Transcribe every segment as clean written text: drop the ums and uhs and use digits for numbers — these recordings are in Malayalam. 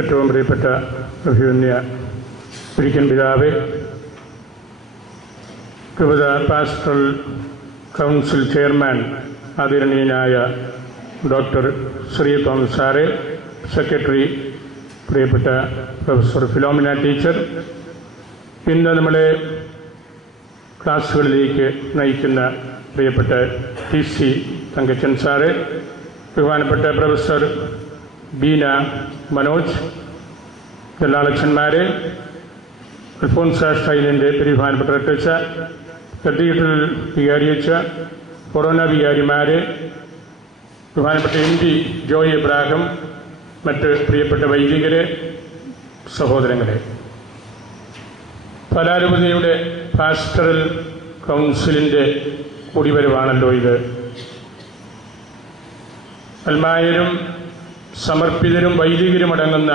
ഏറ്റവും പ്രിയപ്പെട്ട അഭിമന്യ പുരിക്കൻ പിതാവേ, രൂപത പാസ്റ്ററൽ കൗൺസിൽ ചെയർമാൻ ആദരണീയനായ ഡോക്ടർ ശ്രീ തോമസ് സാറെ, സെക്രട്ടറി പ്രിയപ്പെട്ട പ്രൊഫസർ ഫിലോമിന ടീച്ചർ, ഇന്ന് നമ്മളെ ക്ലാസ്സുകളിലേക്ക് നയിക്കുന്ന പ്രിയപ്പെട്ട TC തങ്കച്ചൻ സാറ്, ബഹുമാനപ്പെട്ട പ്രൊഫസർ ബീന മനോജ്, എല്ലാ അച്ഛന്മാരെ, അൽഫോൻസ സ്റ്റൈലിൻ്റെ ബഹുമാനപ്പെട്ട അധ്യക്ഷ, കത്തീഡ്രൽ വികാരിയച്ച, കൊറോണ വികാരിമാരെ, ബഹുമാനപ്പെട്ട MD ജോയ് ഇബ്രാഹിം, മറ്റ് പ്രിയപ്പെട്ട വൈദികരെ, സഹോദരങ്ങളെ, പലാരൂപതയുടെ പാസ്റ്ററൽ കൗൺസിലിൻ്റെ കൂടിവരവാണല്ലോ ഇത്. അൽമായരും സമർപ്പിതരും വൈദികരുമടങ്ങുന്ന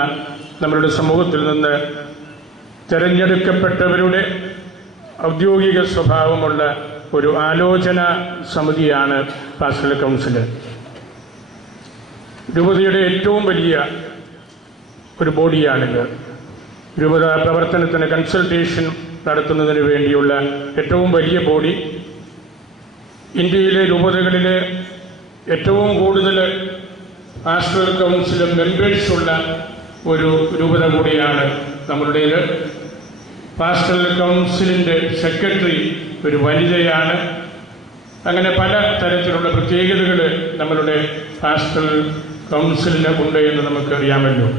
നമ്മളുടെ സമൂഹത്തിൽ നിന്ന് തിരഞ്ഞെടുക്കപ്പെട്ടവരുടെ ഔദ്യോഗിക സ്വഭാവമുള്ള ഒരു ആലോചന സമിതിയാണ് പാസ്റ്ററൽ കൗൺസിൽ. രൂപതയുടെ ഏറ്റവും വലിയ ഒരു ബോഡിയാണിത്. രൂപത പ്രവർത്തനത്തിന് കൺസൾട്ടേഷൻ നടത്തുന്നതിന് വേണ്ടിയുള്ള ഏറ്റവും വലിയ ബോഡി. ഇന്ത്യയിലെ രൂപതകളിലെ ഏറ്റവും കൂടുതൽ പാസ്റ്ററൽ കൗൺസിൽ മെമ്പേഴ്സുള്ള ഒരു രൂപത കൂടിയാണ് നമ്മളുടേത്. പാസ്റ്ററൽ കൗൺസിലിൻ്റെ സെക്രട്ടറി ഒരു വനിതയാണ്. അങ്ങനെ പല തരത്തിലുള്ള പ്രത്യേകതകൾ നമ്മളുടെ പാസ്റ്ററൽ കൗൺസിലിന് ഉണ്ട് എന്ന് നമുക്കറിയാമല്ലോ.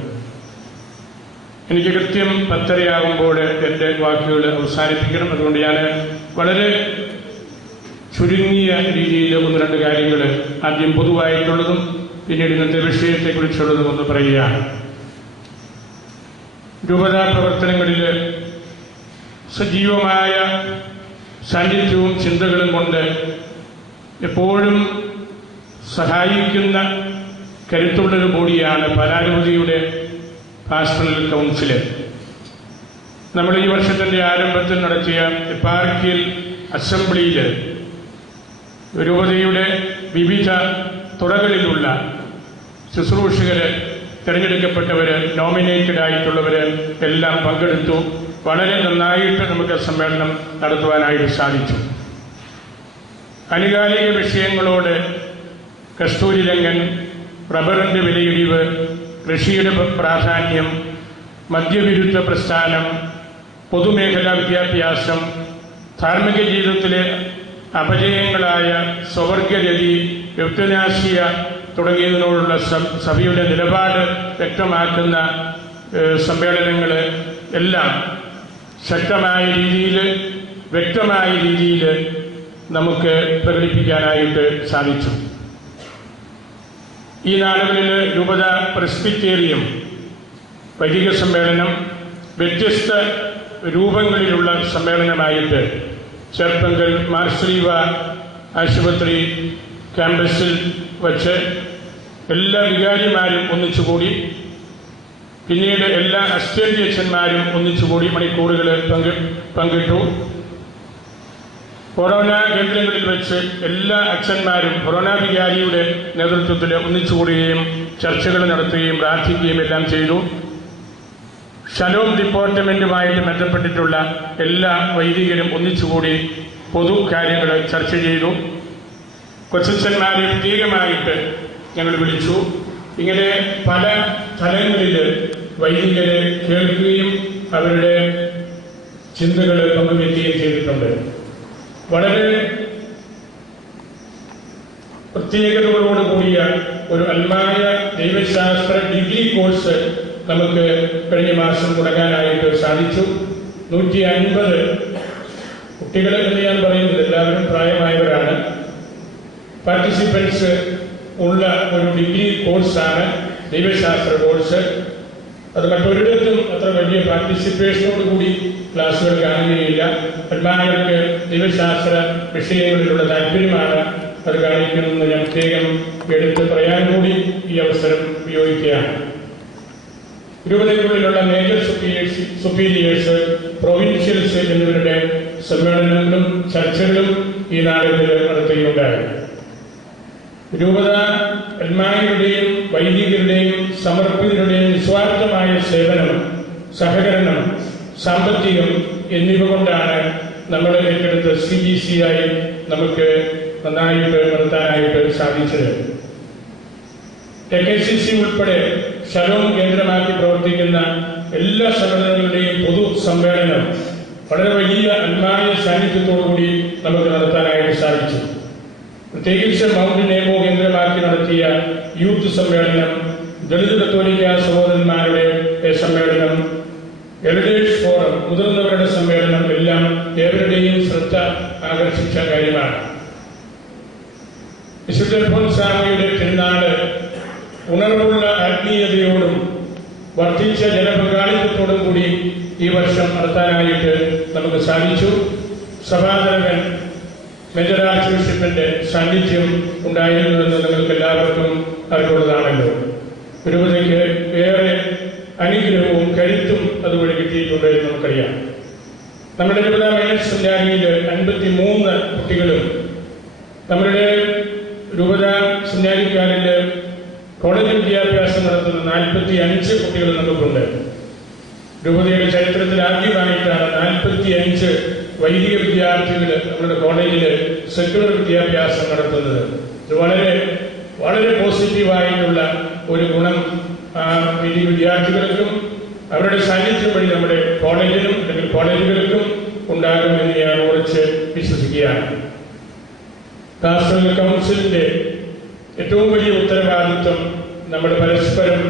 എനിക്ക് കൃത്യം 10:30 എൻ്റെ വാക്കുകൾ അവസാനിപ്പിക്കണം. അതുകൊണ്ട് ഞാൻ വളരെ ചുരുങ്ങിയ രീതിയിൽ 1-2 കാര്യങ്ങൾ, ആദ്യം പൊതുവായിട്ടുള്ളതും പിന്നീട് ഇന്നത്തെ വിഷയത്തെക്കുറിച്ചുള്ളതും ഒന്ന് പറയുകയാണ്. രൂപതാ പ്രവർത്തനങ്ങളിൽ സജീവമായ സാന്നിധ്യവും ചിന്തകളും കൊണ്ട് എപ്പോഴും സഹായിക്കുന്ന കരുത്തുള്ളൊരു ബോഡിയാണ് പലാരൂപതയുടെ പാസ്റ്ററൽ കൗൺസിൽ. നമ്മൾ ഈ വർഷത്തിൻ്റെ ആരംഭത്തിൽ നടത്തിയ എപ്പാർക്കിയൽ അസംബ്ലിയിൽ രൂപതയുടെ വിവിധ തുറകളിലുള്ള ശുശ്രൂഷകർ, തിരഞ്ഞെടുക്കപ്പെട്ടവർ, നോമിനേറ്റഡ് ആയിട്ടുള്ളവർ എല്ലാം പങ്കെടുത്തു. വളരെ നന്നായിട്ട് നമുക്ക് സമ്മേളനം നടത്തുവാനായിട്ട് സാധിച്ചു. ആനുകാലിക വിഷയങ്ങളോട് കസ്തൂരി രംഗൻ, റബ്ബറിൻ്റെ വിലയിടിവ്, കൃഷിയുടെ പ്രാധാന്യം, മദ്യവിരുദ്ധ പ്രസ്ഥാനം, പൊതുമേഖലാ വിദ്യാഭ്യാസം, ധാർമ്മിക ജീവിതത്തിലെ അപജയങ്ങളായ സ്വവർഗരതി, എവ്തനാസിയ തുടങ്ങിയതിനോടുള്ള സഭയുടെ നിലപാട് വ്യക്തമാക്കുന്ന സമ്മേളനങ്ങൾ എല്ലാം ശക്തമായ രീതിയിൽ, വ്യക്തമായ രീതിയിൽ നമുക്ക് പ്രകടിപ്പിക്കാനായിട്ട് സാധിച്ചു. ഈ നാളുകളിൽ രൂപത പ്രസ്ബിറ്റേറിയം വൈദിക സമ്മേളനം വ്യത്യസ്ത രൂപങ്ങളിലുള്ള സമ്മേളനമായിട്ട് ചേർപ്പങ്കൽ മാർശ്ലീവ ആശുപത്രി ക്യാമ്പസിൽ വച്ച് എല്ലാ വികാരിമാരും ഒന്നിച്ചുകൂടി, പിന്നീട് എല്ലാ അസിസ്റ്റന്റ് അച്ഛന്മാരും ഒന്നിച്ചുകൂടി മണിക്കൂറുകൾ പങ്കിട്ടു. കൊറോണ കേന്ദ്രങ്ങളിൽ വെച്ച് എല്ലാ അച്ഛന്മാരും കൊറോണ വികാരിയുടെ നേതൃത്വത്തിൽ ഒന്നിച്ചുകൂടുകയും ചർച്ചകൾ നടത്തുകയും പ്രാർത്ഥിക്കുകയും എല്ലാം ചെയ്തു. ഷലോം ഡിപ്പാർട്ട്മെന്റുമായിട്ട് ബന്ധപ്പെട്ടിട്ടുള്ള എല്ലാ വൈദികരും ഒന്നിച്ചുകൂടി പൊതു കാര്യങ്ങൾ ചർച്ച ചെയ്തു. കൊച്ചച്ഛന്മാരെ പ്രത്യേകമായിട്ട് ഞങ്ങൾ വിളിച്ചു. ഇങ്ങനെ പല തലങ്ങളിൽ വൈദികരെ കേൾക്കുകയും അവരുടെ ചിന്തകൾ പങ്കുവയ്ക്കുകയും ചെയ്തിട്ടുണ്ട്. വളരെ പ്രത്യേകതകളോടുകൂടിയ ഒരു അൽമായ ദൈവശാസ്ത്ര ഡിഗ്രി കോഴ്സ് നമുക്ക് കഴിഞ്ഞ മാസം തുടങ്ങാനായിട്ട് സാധിച്ചു. 150 കുട്ടികൾ എന്ന് ഞാൻ പറയുന്നത് എല്ലാവരും പ്രായമായവരാണ്. പാർട്ടിസിപ്പൻസ് ഉള്ള ഒരു ഡിഗ്രി കോഴ്സാണ് ദൈവശാസ്ത്ര കോഴ്സ്. അത് മറ്റൊരിടത്തും അത്ര വലിയ പാർട്ടിസിപ്പേഷനോടുകൂടി ക്ലാസ്സുകൾ കാണുകയില്ല. അൽമായർക്ക് ദൈവശാസ്ത്ര വിഷയങ്ങളിലുള്ള താല്പര്യമാണ് അത് കാണിക്കുന്നതെന്ന് ഞാൻ പ്രത്യേകം എടുത്ത് പറയാൻ കൂടി ഈ അവസരം ഉപയോഗിക്കുകയാണ്. രൂപതയ്ക്കുള്ളിലുള്ള മേജർ സുപ്പീരിയേഴ്സ്, പ്രൊവിൻഷ്യൽസ് എന്നിവരുടെ സമ്മേളനങ്ങളും ചർച്ചകളും ഈ നാടുകളിൽ നടത്തുകയുണ്ടായി. രൂപത അൽമായരുടെയും വൈദികരുടെയും സമർപ്പിതരുടെയും നിസ്വാർത്ഥമായ സേവനം, സഹകരണം, സാമ്പത്തികം എന്നിവ കൊണ്ടാണ് നമ്മൾ ഏറ്റെടുത്ത CBCയായി നമുക്ക് നന്നായിട്ട് നടത്താനായിട്ട് സാധിച്ചത്. KCC ഉൾപ്പെടെ ശലോം കേന്ദ്രമാക്കി പ്രവർത്തിക്കുന്ന എല്ലാ സംഘടനകളുടെയും പൊതു സമ്മേളനം വളരെ വലിയ അൽമായ സാന്നിധ്യത്തോടുകൂടി നമുക്ക് നടത്താനായിട്ട് സാധിച്ചു. പ്രത്യേകിച്ച് മൗണ്ട് നേമോ കേന്ദ്രമാക്കി നടത്തിയ യൂത്ത് സമ്മേളനം, ദളിത് കത്തോലിക്ക സഹോദരന്മാരുടെ സമ്മേളനം, എൽഡേഴ്സ് ഫോറം, മുതിർന്നവരുടെ സമ്മേളനം എല്ലാം ഏവരുടെയും ശ്രദ്ധ ആകർഷിച്ച കാര്യമാണ്. വിശുദ്ധ അൽഫോൻസാമയുടെ തിരുനാള് ഉണർവുള്ള ആത്മീയതയോടും വർദ്ധിച്ച ജനപങ്കാളിത്തത്തോടും കൂടി ഈ വർഷം നടത്താനായിട്ട് നമുക്ക് സാധിച്ചു. സഭാതലവൻ മേജർ ആർച്ച് ബിഷപ്പിന്റെ സാന്നിധ്യം ഉണ്ടായിരുന്നുവെന്ന് നിങ്ങൾക്ക് എല്ലാവർക്കും അറിവുള്ളതാണല്ലോ. രൂപതയ്ക്ക് ഏറെ അനുഗ്രഹവും കരുത്തും അതുവഴി കിട്ടിയിട്ടുണ്ട് എന്ന് നമുക്കറിയാം. നമ്മുടെ രൂപത മൈനർ സെമിനാരിയിൽ 53 കുട്ടികളും നമ്മുടെ രൂപത സെമിനാരിക്കാരിൽ കോളേജ് വിദ്യാഭ്യാസം നടത്തുന്ന 45 കുട്ടികൾ നമുക്കുണ്ട്. രൂപതയുടെ ചരിത്രത്തിൽ ആദ്യമായിട്ടാണ് 45 വൈദിക വിദ്യാർത്ഥികൾ നമ്മുടെ കോളേജിൽ സെക്യുലർ വിദ്യാഭ്യാസം നടത്തുന്നത്. ഇത് വളരെ വളരെ പോസിറ്റീവായിട്ടുള്ള ഒരു ഗുണം വൈദിക വിദ്യാർത്ഥികൾക്കും അവരുടെ സാന്നിധ്യം വഴി നമ്മുടെ കോളേജിനും അല്ലെങ്കിൽ കോളേജുകൾക്കും ഉണ്ടാകുമെന്ന് ഞാൻ ഉറച്ച് വിശ്വസിക്കുകയാണ്. പാസ്റ്ററൽ കൗൺസിലിന്റെ ഏറ്റവും വലിയ ഉത്തരവാദിത്വം നമ്മൾ പരസ്പരം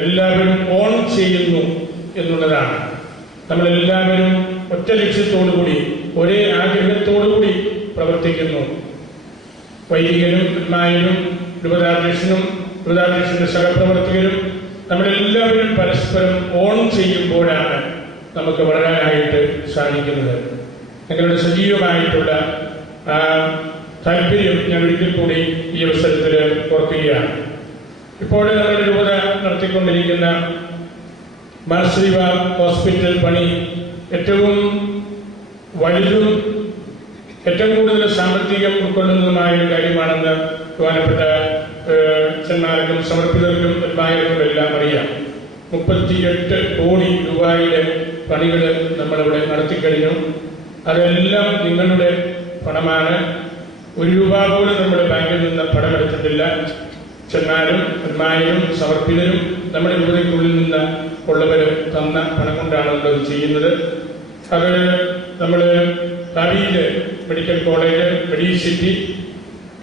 എല്ലാവരും ഓൺ ചെയ്യുന്നു എന്നുള്ളതാണ്. നമ്മളെല്ലാവരും ഒറ്റ ലക്ഷ്യത്തോടുകൂടി ഒരേ ആഗ്രഹത്തോടുകൂടി പ്രവർത്തിക്കുന്നു. വൈദികനും അൽമായരും രൂപതാധ്യക്ഷനും രൂപതാധ്യക്ഷന്റെ സഹപ്രവർത്തകരും നമ്മളെല്ലാവരും പരസ്പരം ഓൺ ചെയ്യുമ്പോഴാണ് നമുക്ക് വളരാനായിട്ട് സാധിക്കുന്നത്. നിങ്ങളുടെ സജീവമായിട്ടുള്ള താല്പര്യം ഞാൻ ഒരിക്കൽ കൂടി ഈ അവസരത്തിൽ ഓർക്കുകയാണ്. ഇപ്പോൾ നമ്മുടെ രൂപത നടത്തിക്കൊണ്ടിരിക്കുന്ന മാർശ്രീവ ഹോസ്പിറ്റൽ പണി ഏറ്റവും വലുതും ഏറ്റവും കൂടുതൽ സാമ്പത്തികം ഉൾക്കൊള്ളുന്നതുമായ ഒരു കാര്യമാണെന്ന് ബഹുമാനപ്പെട്ട അച്ഛന്മാർക്കും സമർപ്പിതർക്കും അൽമായർക്കും എല്ലാം അറിയാം. 38 കോടി രൂപയുടെ പണികൾ നമ്മളിവിടെ നടത്തിക്കഴിഞ്ഞു. അതെല്ലാം നിങ്ങളുടെ പണമാണ്. 1 രൂപ പോലും നമ്മുടെ ബാങ്കിൽ നിന്ന് പണമെടുത്തിട്ടില്ല. അച്ഛന്മാരും അൽമായരും സമർപ്പിതരും നമ്മുടെ രൂപതയ്ക്കുള്ളിൽ നിന്ന് ഉള്ളവർ തന്ന പണം കൊണ്ടാണ് നമ്മളത് ചെയ്യുന്നത്. അത് നമ്മൾ ഭാവിയിൽ മെഡിക്കൽ കോളേജ്, മെഡിസിറ്റി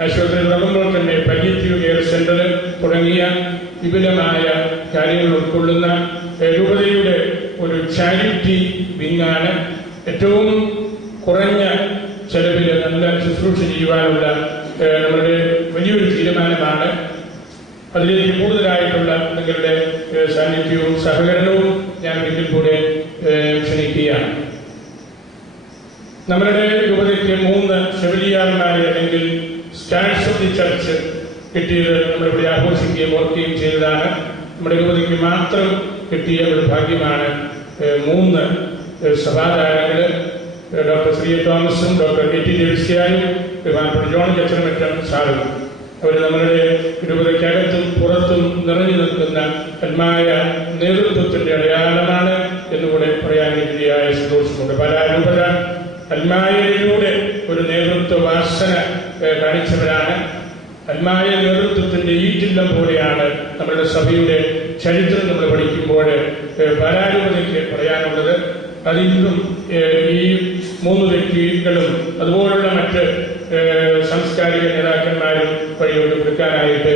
ആശുപത്രി തുടങ്ങുമ്പോൾ തന്നെ പലിയേറ്റീവ് കെയർ സെന്റർ തുടങ്ങിയ വിപുലമായ കാര്യങ്ങൾ ഉൾക്കൊള്ളുന്ന രൂപതയുടെ ഒരു ചാരിറ്റി വിങ്ങാണ്. ഏറ്റവും കുറഞ്ഞ ചെലവിൽ നല്ല ശുശ്രൂഷ ചെയ്യുവാനുള്ള നമ്മുടെ വലിയൊരു തീരുമാനമാണ്. അതിലേക്ക് കൂടുതലായിട്ടുള്ള നിങ്ങളുടെ സാന്നിധ്യവും സഹകരണവും ഞാൻ ഒരിക്കൽ കൂടെ ക്ഷണിക്കുകയാണ്. നമ്മളുടെ രൂപതയ്ക്ക് 3 ഷെവലിയാർമാരെ അല്ലെങ്കിൽ സ്റ്റാൻഡ്സ് ഓഫ് ദി ചർച്ച് കിട്ടിയത് നമ്മളിവിടെ ആഘോഷിക്കുകയും ഓർക്കുകയും ചെയ്തതാണ്. നമ്മുടെ രൂപതയ്ക്ക് മാത്രം കിട്ടിയ ഒരു ഭാഗ്യമാണ്. 3 സഭാതാരങ്ങൾ ഡോക്ടർ ശ്രീ തോമസും ഡോക്ടർ A.T. ദേവസ്യായും ബഹുമാനപ്പെട്ട ജോൺ ചച്ചനമറ്റം സാറും. അവർ നമ്മളുടെ രൂപതയ്ക്കകത്തും പുറത്തും നിറഞ്ഞു നിൽക്കുന്ന അൽമായ നേതൃത്വത്തിന്റെ അടയാളമാണ് എന്നുകൂടെ പറയാൻ വേണ്ടിയായ സന്തോഷമുണ്ട്. പല രൂപത അൽമായയിലൂടെ ഒരു നേതൃത്വ വാസന കാണിച്ചവരാണ്. അൽമായ നേതൃത്വത്തിന്റെ ഈറ്റില്ലം പോലെയാണ് നമ്മുടെ സഭയുടെ ചരിത്രം നമ്മൾ പഠിക്കുമ്പോൾ പരാരൂപതയ്ക്ക് പറയാനുള്ളത്. അതിന്നും ഈ 3 വ്യക്തികളും അതുപോലുള്ള മറ്റ് സാംസ്കാരിക നേതാക്കന്മാരും വഴിയോട്ട് കൊടുക്കാനായിട്ട്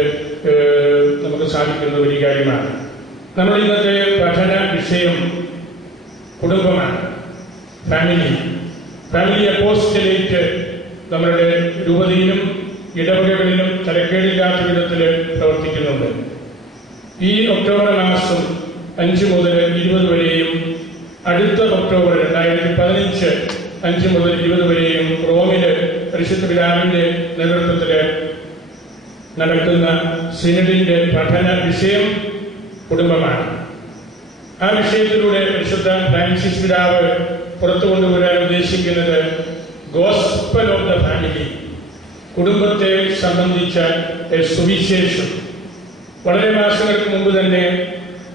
നമുക്ക് സാധിക്കുന്ന ഒരു കാര്യമാണ്. നമ്മൾ ഇന്നത്തെ പഠന വിഷയം കുടുംബമാണ്, ഫാമിലി അപ്പോസ്റ്റലേറ്റ് നമ്മളുടെ രൂപതയിലും ഇടവകകളിലും തരക്കേടില്ലാത്ത വിധത്തിൽ പ്രവർത്തിക്കുന്നുണ്ട്. ഈ ഒക്ടോബർ മാസം 5 മുതൽ 20 വരെയും അടുത്ത ഒക്ടോബർ 2015 5 മുതൽ 20 വരെയും റോമില് പരിശുദ്ധ പിതാവിന്റെ നേതൃത്വത്തിൽ നടക്കുന്ന സിനഡിന്റെ പഠന വിഷയം കുടുംബമാണ്. ആ വിഷയത്തിലൂടെ പരിശുദ്ധ ഫ്രാൻസിസ് പിതാവ് പുറത്തു കൊണ്ടുവരാൻ ഉദ്ദേശിക്കുന്നത് ഗോസ്പൽ ഓഫ് ദ ഫാമിലി, കുടുംബത്തെ സംബന്ധിച്ച സുവിശേഷം. വളരെ മാസങ്ങൾക്ക് മുമ്പ് തന്നെ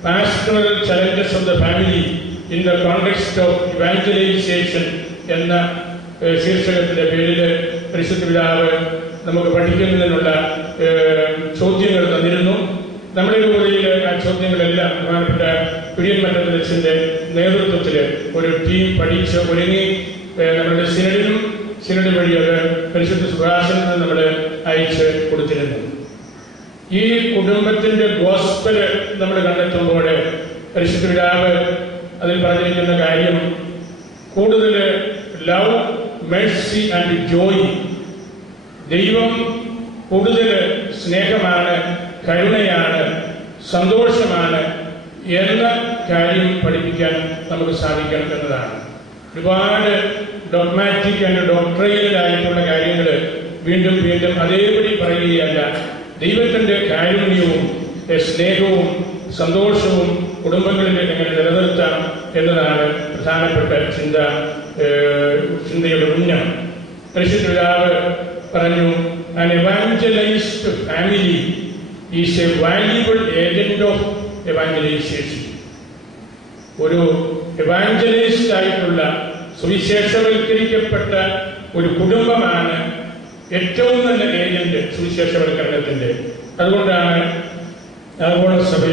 pastoral challenges of the family in the context of evangelisation എന്ന ശീർഷകത്തിന്റെ പേരിൽ പരിശുദ്ധ പിതാവ് നമുക്ക് പഠിക്കുന്നതിനുള്ള ചോദ്യങ്ങൾ തന്നിരുന്നു. നമ്മുടെ രൂപതയിൽ ആ ചോദ്യങ്ങളെല്ലാം പ്രധാനപ്പെട്ട കുര്യൻ മണ്ഡലത്തിന്റെ നേതൃത്വത്തിൽ ഒരു ടീം പഠിച്ച് ഒരുങ്ങി നമ്മുടെ സിനഡ് വഴി അത് പരിശുദ്ധ സുഭാഷന് നമ്മൾ അയച്ച് കൊടുത്തിരുന്നു. ഈ കുടുംബത്തിന്റെ ഗോസ്പല് നമ്മൾ കണ്ടെത്തുമ്പോൾ പരിശുദ്ധ പിതാവ് അതിൽ പറഞ്ഞിരിക്കുന്ന കാര്യം കൂടുതൽ ലവ്, മെഴ്സി ആൻഡ് ജോയ്, ദൈവം കൂടുതൽ സ്നേഹമാണ്, കരുണയാണ്, സന്തോഷമാണ് എന്ന കാര്യം പഠിപ്പിക്കാൻ നമുക്ക് സാധിക്കണം എന്നതാണ്. ഒരുപാട് ഡോഗ്മാറ്റിക് ആൻഡ് ഡോക്ട്രൈനലായിട്ടുള്ള കാര്യങ്ങൾ വീണ്ടും വീണ്ടും അതേപടി പറയുകയല്ല, ദൈവത്തിന്റെ കാരുണ്യവും സ്നേഹവും സന്തോഷവും കുടുംബങ്ങളിൽ എങ്ങനെ നിലനിർത്താം എന്നതാണ് പ്രധാനപ്പെട്ട ചിന്തയുടെ ഉന്നം. പരിശുദ്ധ പിതാവ് പറഞ്ഞു, an evangelized family is a valuable agent of evangelization. ഒരു എവാഞ്ചലൈസ്ഡ് ആയിട്ടുള്ള സുവിശേഷവൽക്കരിക്കപ്പെട്ട ഒരു കുടുംബമാണ് ഏറ്റവും നല്ല ഏജന്റ് സുവിശേഷവൽക്കരണത്തിന്റെ. അതുകൊണ്ടാണ് ആഗോള സഭ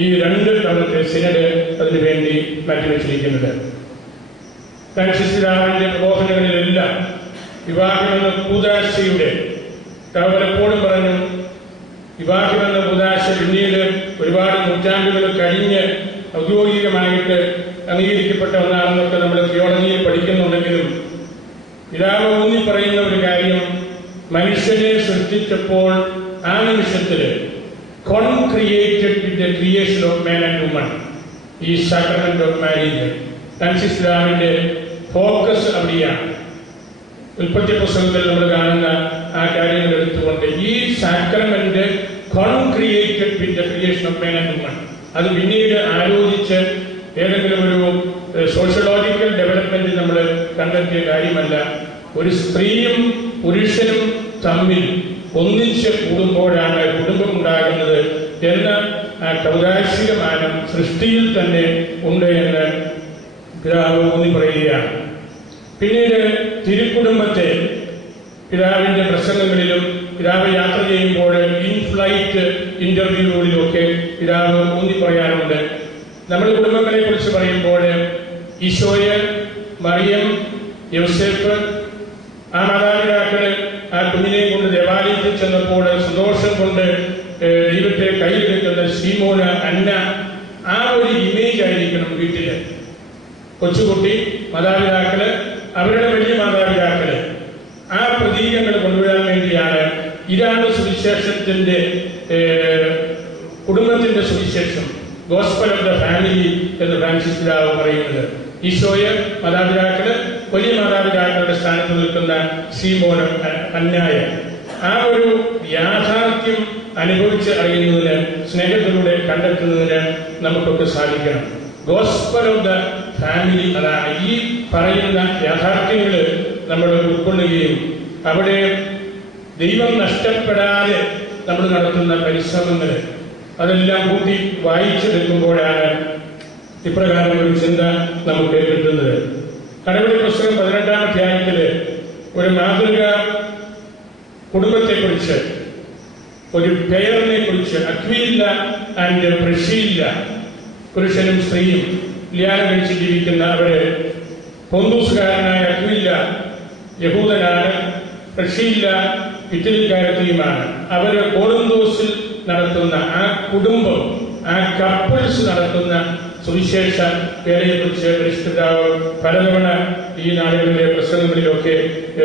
ഈ 2 തവണത്തെ സിനഡ് അതിനുവേണ്ടി മാറ്റിവെച്ചിരിക്കുന്നത്. ഫ്രാൻസിസ് പിതാവിന്റെ പ്രബോധനങ്ങളിലെല്ലാം വിവാഹമെന്ന കൂദാശയുടെ പലപ്പോഴും പറഞ്ഞു, വിവാഹമെന്ന കൂദാശ പിന്നീട് ഒരുപാട് നൂറ്റാണ്ടുകൾ കഴിഞ്ഞ് ഔദ്യോഗികമായിട്ട് അംഗീകരിക്കപ്പെട്ട ഒന്നാണെന്നൊക്കെ നമ്മൾ തിയോളജിയിൽ പഠിക്കുന്നുണ്ടെങ്കിലും പിതാവ് ഊന്നി പറയുന്ന ഒരു കാര്യം, മനുഷ്യനെ സൃഷ്ടിച്ചപ്പോൾ ആ നിമിഷത്തിൽ concreated with the creation of man and woman, ഈ സാക്രമെന്റ് ഓഫ് മാരേജ്. ഫ്രാൻസിസ് പിതാവിന്റെ ഫോക്കസ് അവിടെയാണ്. ഉൽപ്പത്തി പുസ്തകത്തിൽ നമ്മൾ കാണുന്ന ആ കാര്യങ്ങൾ എടുത്തുകൊണ്ട് ഈ sacrament concreated with the creation of man and woman, അത് പിന്നീട് ആലോചിച്ച് ഏതെങ്കിലും ഒരു സോഷ്യോളജിക്കൽ ഡെവലപ്മെന്റ് നമ്മൾ കണ്ടെത്തിയ കാര്യമല്ല. ഒരു സ്ത്രീയും പുരുഷനും തമ്മിൽ ഒന്നിച്ച് കൂടുമ്പോഴാണ് കുടുംബം ഉണ്ടാകുന്നത് എന്ന ആ കൗതാശികമാനം സൃഷ്ടിയിൽ തന്നെ ഉണ്ട് എന്ന് പിതാവ് ഊന്നി പറയുകയാണ്. പിന്നീട് തിരുക്കുടുംബത്തെ പിതാവിന്റെ പ്രസംഗങ്ങളിലും പിതാവ് യാത്ര ചെയ്യുമ്പോൾ ഇൻ ഫ്ലൈറ്റ് ഇന്റർവ്യൂകളിലൊക്കെ പിതാവ് ഊന്നി പറയാറുണ്ട്. നമ്മുടെ കുടുംബങ്ങളെ കുറിച്ച് പറയുമ്പോൾ ഈശോയെ, മറിയം, യോസേഫ്, ആ മാതാപിതാക്കള് ആ കുഞ്ഞിനെ കൊണ്ട് ദേവാലയത്തിൽ ചെന്നപ്പോൾ സന്തോഷം കൊണ്ട് ദൈവത്തെ കയ്യിലെടുക്കുന്ന ശീമോന്, അന്ന, ആ ഒരു ഇമേജ് ആയിരിക്കണം വീട്ടില്. കൊച്ചുകുട്ടി, മാതാപിതാക്കള്, അവരുടെ വലിയ മാതാപിതാക്കള്, ആ പ്രതീകങ്ങൾ കൊണ്ടുവരാൻ വേണ്ടിയാണ്. ഇതാണ് സുവിശേഷത്തിന്റെ കുടുംബത്തിന്റെ സുവിശേഷം, ഗോസ്പൽ ഓഫ് ദ ഫാമിലി എന്ന് ഫ്രാൻസിസ് പിതാവ് പറയുന്നത്. ഈശോയെ, മാതാപിതാക്കള്, വലിയ മാതാപിതാക്കളുടെ സ്ഥാനത്ത് നിൽക്കുന്ന ശീമോനും അന്നായ, ആ ഒരു യാഥാർത്ഥ്യം അനുഭവിച്ച് അറിയുന്നതിന്, സ്നേഹത്തിലൂടെ കണ്ടെത്തുന്നതിന് നമുക്കൊക്കെ സാധിക്കണം. ഗോസ്പൽ ഓഫ് ദ ഫാമിലി, അതാണ് ഈ പറയുന്ന യാഥാർത്ഥ്യങ്ങൾ നമ്മൾ ഉൾക്കൊള്ളുകയും അവിടെ ദൈവം നഷ്ടപ്പെടാതെ നമ്മൾ നടത്തുന്ന പരിശ്രമങ്ങൾ അതെല്ലാം കൂട്ടി വായിച്ചെടുക്കുമ്പോഴാണ് ഇപ്രകാരം ഒരു ചിന്ത നമുക്ക് കിട്ടുന്നത്. കടവടി പുസ്തകം 18-ാം അധ്യായത്തില് ഒരു മാതൃക കുടുംബത്തെക്കുറിച്ച്, ഒരു പെയറിനെ കുറിച്ച്, അക്വീല ആൻഡ് പ്രിസ്കില്ല, പുരുഷനും സ്ത്രീയും കല്യാണം കഴിച്ച് ജീവിക്കുന്ന അവര്. പൊന്തൂസുകാരനായ അക്വീല യഹൂദനാണ്, പ്രിസ്കില്ല ഇറ്റലിക്കാരത്തിയുമാണ്. അവര് കോറിന്തോസിൽ നടത്തുന്ന ആ കുടുംബം, ആ കപ്പിൾസ് നടത്തുന്ന സുവിശേഷ വേലയെക്കുറിച്ച് പരിശുദ്ധാവ് പലതവണ ഈ നാടുകളിലെ പ്രസംഗങ്ങളിലൊക്കെ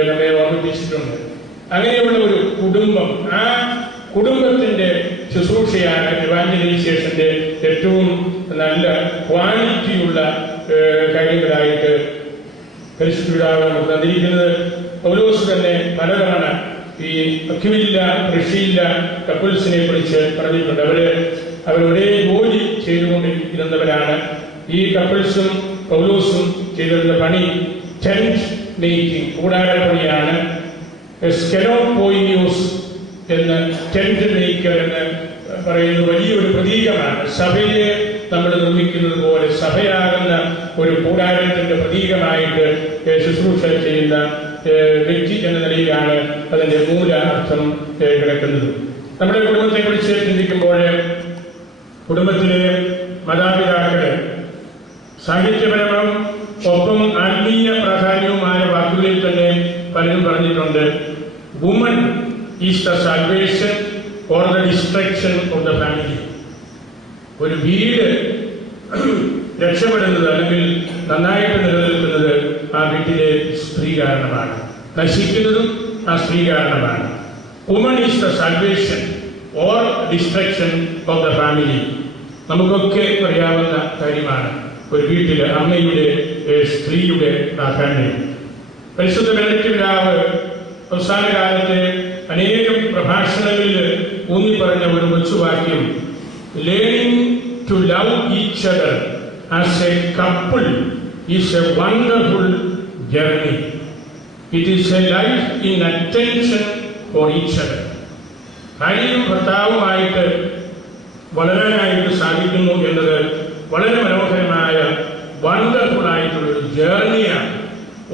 നമ്മെ ഓർമ്മിപ്പിച്ചിട്ടുണ്ട്. അങ്ങനെയുള്ള ഒരു കുടുംബം, ആ കുടുംബത്തിന്റെ ശുശ്രൂഷയാണ് ഇവാഞ്ചലൈസേഷന്റെ ഏറ്റവും നല്ല ക്വാളിറ്റിയുള്ള കാര്യങ്ങളായിട്ട് പരിശുദ്ധാവ് നമുക്ക് തന്നിരിക്കുന്നത്. പൗലോസ് തന്നെ പലതവണ ഈ അക്വില, പ്രിസ്കില്ല കപ്പിൾസിനെ കുറിച്ച് പറഞ്ഞിട്ടുണ്ട്. അവർ ഒരേ ജോലി ചെയ്തുകൊണ്ടിരുന്നവരാണ്. ഈ കപ്പിൾസും പൗലോസും ചെയ്തിരുന്ന പണി ടെന്റ് മേക്കിംഗ്, കൂടാര പണിയാണ്. സ്കെനോപോയിനിയോസ് എന്ന് ടെന്റ് മേക്കർ എന്ന് പറയുന്ന വലിയൊരു പ്രതീകമാണ്. സഭയെ നമ്മൾ നിർമ്മിക്കുന്നത് പോലെ സഭയാകുന്ന ഒരു കൂടാരത്തിന്റെ പ്രതീകമായിട്ട് ശുശ്രൂഷ ചെയ്യുന്ന വ്യക്തി എന്ന നിലയിലാണ് അതിന്റെ മൂല അർത്ഥം കിടക്കുന്നത്. നമ്മുടെ കുടുംബത്തെ കുറിച്ച് ചിന്തിക്കുമ്പോൾ കുടുംബത്തിലെ മാതാപിതാക്കള് സാഹിത്യപരവും ഒപ്പം ആത്മീയ പ്രാധാന്യവുമായ വാക്കുകളിൽ തന്നെ പലരും പറഞ്ഞിട്ടുണ്ട്. Woman is the salvation or the destruction of the family. ഒരു വീട് രക്ഷപ്പെടുന്നത് അല്ലെങ്കിൽ നന്നായിട്ട് നിലനിൽക്കുന്നത് ആ വീട്ടിലെ സ്ത്രീ കാരണമാണ്, നശിക്കുന്നതും ആ സ്ത്രീ കാരണമാണ്. Woman is the salvation or destruction of the family. നമുക്കൊക്കെ അറിയാവുന്ന കാര്യമാണ് ഒരു വീട്ടിലെ അമ്മയുടെ സ്ത്രീയുടെ പ്രാധാന്യം. പരിശുദ്ധ ബെനഡിക്ട് പിതാവ് അവസാന കാലത്തെ അനേകം പ്രഭാഷണങ്ങളിൽ ഊന്നിപ്പറഞ്ഞ ഒരു കൊച്ചുവാക്യം, learning to love each other as a couple is a wonderful journey. It is a life in attention for each other. ഭാര്യയും ഭർത്താവുമായിട്ട് വളരാനായിട്ട് സാധിക്കുന്നു എന്നത് വളരെ മനോഹരമായ വണ്ടർഫുൾ ആയിട്ടുള്ളൊരു ജേർണിയാണ്.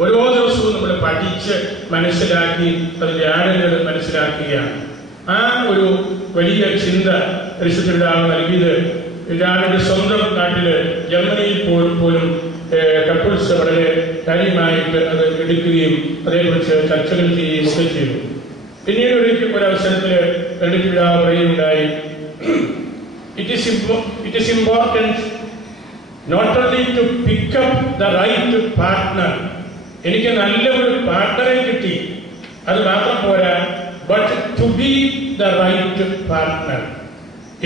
ഓരോ ദിവസവും നമ്മൾ പഠിച്ച് മനസ്സിലാക്കി അതിന്റെ ആഴങ്ങൾ മനസ്സിലാക്കുകയാണ്. ആ ഒരു വലിയ ചിന്ത പരിശുദ്ധ പിതാവ് നൽകിയത് പിതാവിന്റെ സ്വന്തം നാട്ടില് ജർമ്മനിയിൽ പോലും കപ്പിൾസ് വളരെ കാര്യമായിട്ട് അത് എടുക്കുകയും അതേക്കുറിച്ച് ചർച്ചകൾ ചെയ്യുകയും ഒക്കെ ചെയ്തു. പിന്നീട് ഒരവസരത്തില് ബെനഡിക്ട് പിതാവ് പറയുകയുണ്ടായി, it is important not only to pick up the right partner. എനിക്ക് നല്ല ഒരു പാർട്ട്ണറെ കിട്ടി, അത് മാത്രം പോരാ, but to be the right partner.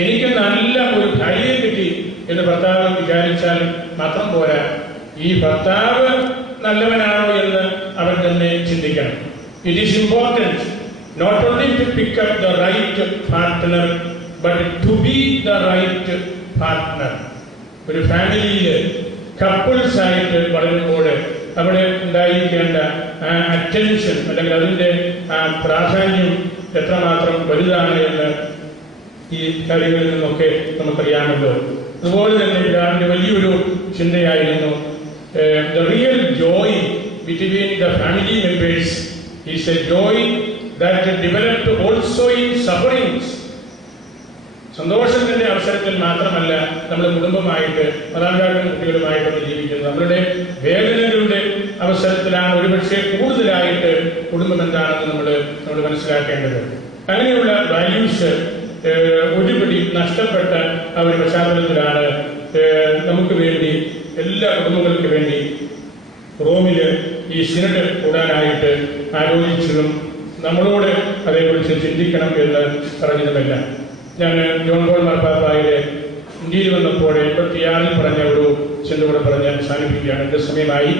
എനിക്ക് നല്ല ഒരു ഭാര്യയെ കിട്ടി എന്ന് ഭർത്താവ് വിചാരിച്ചാൽ മാത്രം പോരാ, ഈ ഭർത്താവ് നല്ലവനാണോ എന്ന് അവൻ തന്നെ ചിന്തിക്കണം. It is important not only to pick up the right partner but to be the right partner. ഒരു ഫാമിലിയില് കപ്പിൾസ് ആയിട്ട് വളരുമ്പോൾ അവിടെ ഉണ്ടായിരിക്കേണ്ട ആ അറ്റൻഷൻ അല്ലെങ്കിൽ അതിന്റെ ആ പ്രാധാന്യം എത്രമാത്രം വലുതാണ് എന്ന് ഈ കാര്യങ്ങളിൽ നിന്നൊക്കെ നമുക്കറിയാമല്ലോ. അതുപോലെ തന്നെ പിതാവിന്റെ വലിയൊരു ചിന്തയായിരുന്നു, the real joy between the family members is a joy that developed also in sufferings. സന്തോഷത്തിന്റെ അവസരത്തിൽ മാത്രമല്ല നമ്മൾ കുടുംബമായിട്ട് മാതാപിതാക്കളും കുട്ടികളുമായിട്ടൊക്കെ ജീവിക്കുന്നത്. നമ്മളുടെ വേദനകളുടെ അവസരത്തിലാണ് ഒരുപക്ഷെ കൂടുതലായിട്ട് കുടുംബം എന്താണെന്ന് നമ്മൾ മനസ്സിലാക്കേണ്ടത്. അങ്ങനെയുള്ള വാല്യൂസ് ഒരുപടി നഷ്ടപ്പെട്ട ആ ഒരു പശ്ചാത്തലത്തിലാണ് നമുക്ക് വേണ്ടി എല്ലാ കുടുംബങ്ങൾക്ക് വേണ്ടി റോമില് ഈ സിനഡ് കൂടാനായിട്ട് ആലോചിച്ചതും നമ്മളോട് അതേക്കുറിച്ച് ചിന്തിക്കണം എന്ന് പറഞ്ഞതുമല്ല. ഞാൻ ജോൺ പോൾ മാർപ്പാപ്പായുടെ ഇന്ത്യയിൽ വന്നപ്പോൾ 86 പറഞ്ഞ ഒരു ചിന്ത കൂടെ പറഞ്ഞ് അവസാനിപ്പിക്കുകയാണ്. എന്റെ സമയമായി.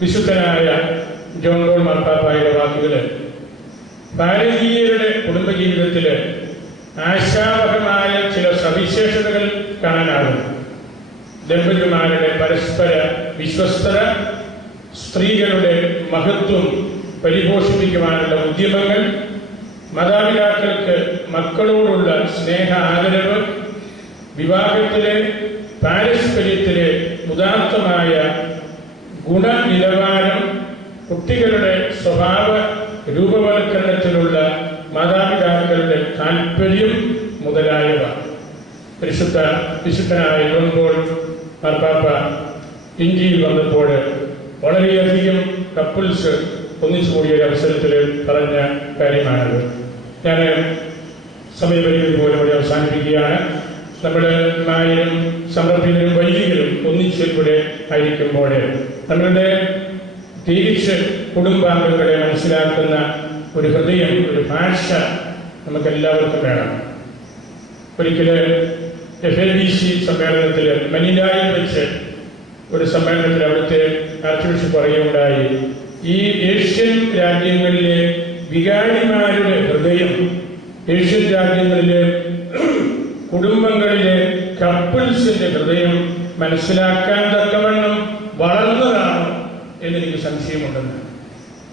വിശുദ്ധനായ ജോൺ പോൾ മാർപ്പാപ്പായുടെ വാക്കുകള് ഭാരതീയരുടെ കുടുംബജീവിതത്തില് ആശാവഹമായ ചില സവിശേഷതകൾ കാണാനാകും. ദമ്പതിമാരുടെ പരസ്പര വിശ്വസ്തത, സ്ത്രീകളുടെ മഹത്വം പരിപോഷിപ്പിക്കുവാനുള്ള ഉദ്യമങ്ങൾ, മാതാപിതാക്കൾക്ക് മക്കളോടുള്ള സ്നേഹ ആദരവ്, വിവാഹത്തിലെ പാരസ്പര്യത്തിലെ ഉദാത്തമായ ഗുണനിലവാരം, കുട്ടികളുടെ സ്വഭാവ രൂപവൽക്കരണത്തിലുള്ള മാതാപിതാക്കളുടെ താല്പര്യം മുതലായവ. വിശുദ്ധനായ ജോൺ പോൾ മാർപ്പാപ്പ ഇന്ത്യയിൽ വന്നപ്പോൾ വളരെയധികം കപ്പിൾസ് ഒന്നിച്ചുകൂടിയ ഒരു അവസരത്തിൽ പറഞ്ഞ കാര്യമാണത്. ഞാൻ സമയപരിമിതി പോലെ ഇവിടെ അവസാനിപ്പിക്കുകയാണ്. നമ്മുടെ നായരും സമർപ്പിതരും വൈദികരും ഒന്നിച്ചിവിടെ ആയിരിക്കുമ്പോൾ നമ്മളുടെ തിരിച്ച് കുടുംബാംഗങ്ങളെ മനസ്സിലാക്കുന്ന ഒരു ഹൃദയം, ഒരു ഭാഷ നമുക്കെല്ലാവർക്കും വേണം. ഒരിക്കല് FLDC സമ്മേളനത്തിൽ മനിലായിൽ വെച്ച് ഒരു സമ്മേളനത്തിൽ അവിടുത്തെ ആർച്ച് ബിഷപ്പ് പറയുകയുണ്ടായി, ഈ ഏഷ്യൻ രാജ്യങ്ങളിലെ വികാരിമാരുടെ ഹൃദയം ഏഷ്യൻ രാജ്യങ്ങളിലെ കുടുംബങ്ങളിലെ കപ്പിൾസിന്റെ ഹൃദയം മനസ്സിലാക്കാൻ തക്കവണ്ണം വളർന്നതാണോ എന്നെനിക്ക് സംശയമുണ്ടെന്ന്.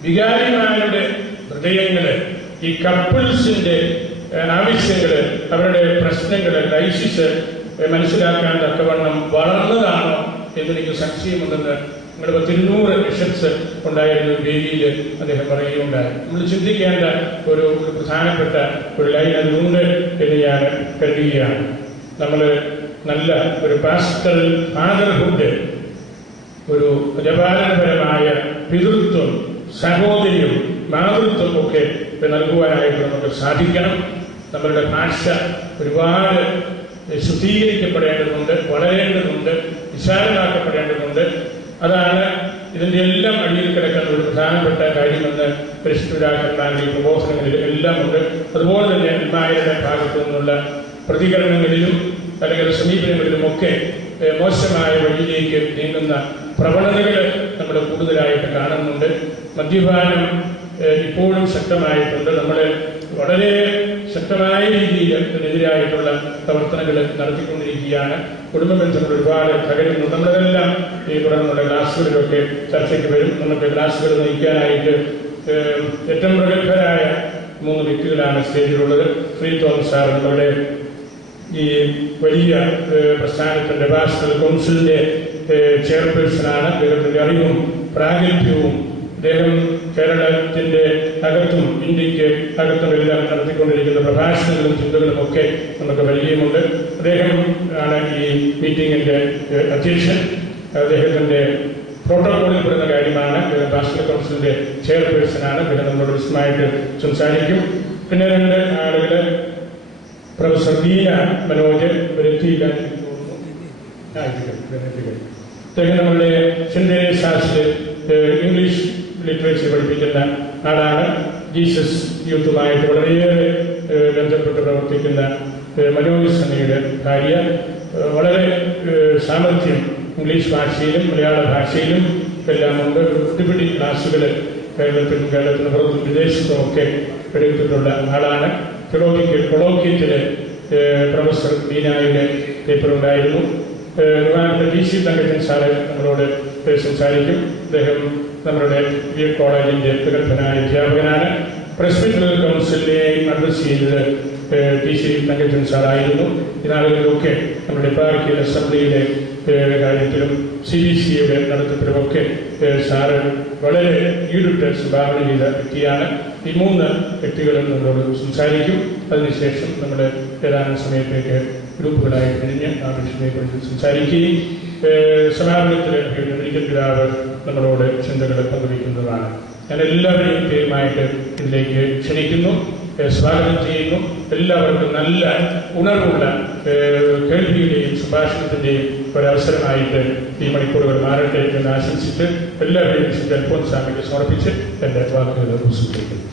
വികാരിമാരുടെ ഹൃദയങ്ങള്, ഈ കപ്പിൾസിന്റെ ആവശ്യങ്ങള്, അവരുടെ പ്രശ്നങ്ങള്, ക്രൈസിസ് മനസ്സിലാക്കാൻ തക്കവണ്ണം വളർന്നതാണോ എന്നെനിക്ക് സംശയമുണ്ടെന്ന് നിങ്ങളുടെ 200 മിഷൻസ് ഉണ്ടായിരുന്ന വേദിയിൽ അദ്ദേഹം പറയുകയുണ്ടായി. നമ്മൾ ചിന്തിക്കേണ്ട ഒരു പ്രധാനപ്പെട്ട ഒരു ലൈൻ അതുകൊണ്ട് എന്ന് ഞാൻ കരുതുകയാണ്. നമ്മൾ നല്ല ഒരു പാസ്റ്ററൽ ഫാദർഹുഡ്, ഒരു ജപാലനപരമായ പിതൃത്വം, സഹോദര്യം, മാതൃത്വം ഒക്കെ നൽകുവാനായിട്ട് നമുക്ക് സാധിക്കണം. നമ്മളുടെ ഭാഷ ഒരുപാട് ശുദ്ധീകരിക്കപ്പെടേണ്ടതുണ്ട്, വളരേണ്ടതുണ്ട്, വിശാലമാക്കപ്പെടേണ്ടതുണ്ട്. അതാണ് ഇതിന്റെ എല്ലാം അടിയിൽ കിടക്കുന്ന ഒരു പ്രധാനപ്പെട്ട കാര്യമെന്ന് പരിശുദ്ധരാക്കന്മാരുടെ പ്രബോധനങ്ങളിൽ എല്ലാം ഉണ്ട്. അതുപോലെ തന്നെ അൽമായരുടെ ഭാഗത്തു നിന്നുള്ള പ്രതികരണങ്ങളിലും അല്ലെങ്കിൽ സമീപനങ്ങളിലുമൊക്കെ മോശമായ വഴിയിലേക്ക് നീങ്ങുന്ന പ്രവണതകൾ നമ്മൾ കൂടുതലായിട്ട് കാണുന്നുണ്ട്. മദ്യപാനം ഇപ്പോഴും ശക്തമായിട്ടുണ്ട്. നമ്മൾ വളരെ ശക്തമായ രീതിയിൽ ഇതിനെതിരായിട്ടുള്ള പ്രവർത്തനങ്ങൾ നടത്തിക്കൊണ്ടിരിക്കുകയാണ്. കുടുംബ ബന്ധങ്ങൾ ഒരുപാട് തകരുന്നു. നമ്മളതെല്ലാം ഈ തുടർന്നുള്ള ക്ലാസ്സുകളിലൊക്കെ ചർച്ചയ്ക്ക് വരും. നമുക്ക് ക്ലാസ്സുകൾ നയിക്കാനായിട്ട് ഏറ്റവും പ്രഗത്ഭരായ 3 വ്യക്തികളാണ് സ്റ്റേജിലുള്ളത്. ശ്രീ തോമസ് സാർ നമ്മുടെ ഈ വലിയ പ്രസ്ഥാനത്തിന്റെ പാസ്റ്ററൽ കൗൺസിലിന്റെ ചെയർപേഴ്സണാണ്. അദ്ദേഹത്തിന്റെ അറിവും പ്രാഗൽഭ്യവും അദ്ദേഹം കേരളത്തിന്റെ അകത്തും ഇന്ത്യക്ക് അകത്തുമെല്ലാം നടത്തിക്കൊണ്ടിരിക്കുന്ന പ്രഭാഷണങ്ങളും ചിന്തകളും ഒക്കെ നമുക്ക് പരിചയമുണ്ട്. അദ്ദേഹം ആണ് ഈ മീറ്റിംഗിന്റെ അധ്യക്ഷൻ. അദ്ദേഹത്തിന്റെ പ്രോട്ടോകോളിൽ പെടുന്ന കാര്യമാണ്. പാസ്റ്ററൽ കൗൺസിലിന്റെ ചെയർപേഴ്സണാണ്. അദ്ദേഹം നമ്മളോട് വിശദമായിട്ട് സംസാരിക്കും. പിന്നെ 2 ആളുകള് പ്രൊഫസർ ദീന മനോജ് വ്യക്തിയില്ല, അദ്ദേഹം നമ്മുടെ സെന്റ് തെരേസാസിൽ ഇംഗ്ലീഷ് ലിറ്ററേച്ചർ പഠിപ്പിക്കുന്ന ആളാണ്. ജീസസ് യൂത്തുമായിട്ട് വളരെയേറെ ബന്ധപ്പെട്ട് പ്രവർത്തിക്കുന്ന മനോജ് സന്നിയുടെ ഭാര്യ. വളരെ സാമർഥ്യം ഇംഗ്ലീഷ് ഭാഷയിലും മലയാള ഭാഷയിലും എല്ലാം ഉണ്ട്. ഒത്തിരി ക്ലാസ്സുകൾ കേരളത്തിന് പുറത്തും വിദേശത്തുമൊക്കെ എടുത്തിട്ടുള്ള ആളാണ്. കൊളോക്കിയത്തില് പ്രൊഫസർ ദീനായുടെ പേപ്പർ ഉണ്ടായിരുന്നു. ബഹുമാനപ്പെട്ട DC തങ്കച്ചൻ സാറ് നമ്മളോട് സംസാരിക്കും. അദ്ദേഹം നമ്മുടെ കോളേജിന്റെ പ്രഗത്ഭനായ അധ്യാപകനാണ്. പ്രസ്ബിറ്ററൽ കൗൺസിലിനെ അഡ്രസ് ചെയ്തത് DC തങ്കച്ചൻ സാറായിരുന്നു. ഇതിനാളുകളിലൊക്കെ നമ്മുടെ പാർക്കിയ അസംബ്ലിയുടെ കാര്യത്തിലും CBCയുടെ നടത്തിപ്പിലുമൊക്കെ സാറ് വളരെ ഈടുറ്റ് സംഭാവന ചെയ്ത വ്യക്തിയാണ്. ഈ 3 വ്യക്തികളും നമ്മളോട് സംസാരിക്കും. അതിനുശേഷം നമ്മൾ ഏതാനും സമയത്തേക്ക് ഗ്രൂപ്പുകളായി കഴിഞ്ഞ് ആ വിഷയത്തെക്കുറിച്ച് സംസാരിക്കുകയും സമാപനത്തിൽ മെഡിക്കൽ പിതാവ് നമ്മളോട് ചിന്തകൾ പങ്കുവയ്ക്കുന്നതാണ്. ഞാൻ എല്ലാവരെയും കൃത്യമായിട്ട് ഇതിലേക്ക് ക്ഷണിക്കുന്നു, സ്വാഗതം ചെയ്യുന്നു. എല്ലാവർക്കും നല്ല ഉണർവുള്ള കേൾവിയുടെയും സംഭാഷണത്തിന്റെയും ഒരവസരമായിട്ട് ഈ മണിക്കൂറുകൾ മാറട്ടെ എന്ന് ആശംസിച്ച് എല്ലാവരെയും വിശുദ്ധ അൽഫോൻസാമിക്ക് സമർപ്പിച്ച് എന്റെ വാക്കുകൾ ഉപസംഹരിക്കുന്നു.